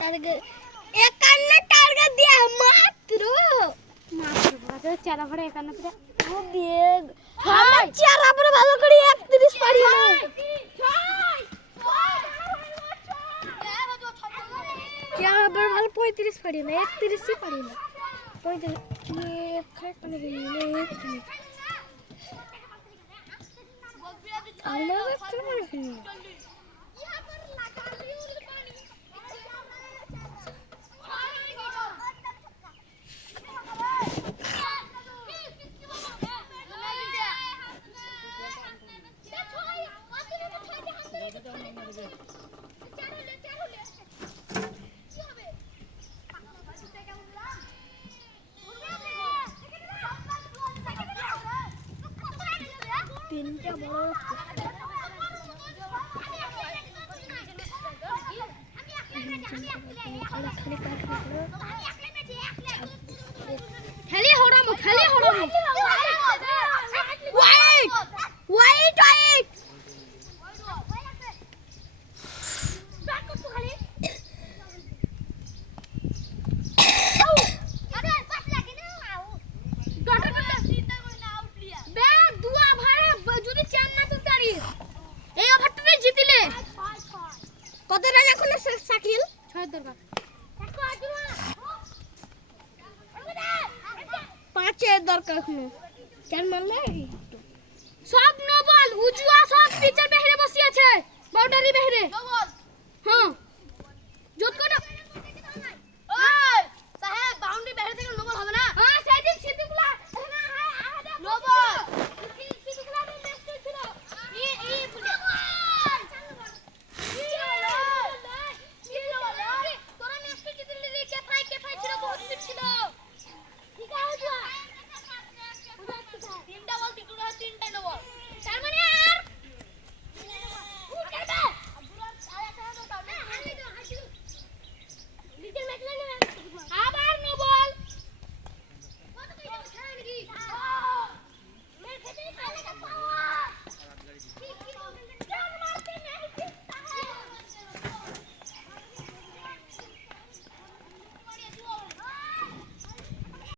target দিয়া মাত্র চারা ভরে 51 তে ও বেগ আমার চেহারা পরে ভালো করে 31 পারি না চেহারা পরে ভালো 35 পারি না 31 ই পারি না 35 খাই পানি গেলে আমরা তো পানি খাই তিনটা বড় খালি হরামো ওয়েট ওয়েট ওয়েট এই ওভারটা জিতিলে কত রান এখন শাকিল 6 দরকার 5 এর দরকার এখন চার মারলে সব নো বল উজুয়া সব পিচের বাইরে বসে আছে বাউন্ডারি বাইরে নো বল হ্যাঁ জোত করে ওই সাহেব বাউন্ডারি বাইরে থেকে নো বল হবে না হ্যাঁ সেই দিন সিদ্দিকুল্লাহ নো বল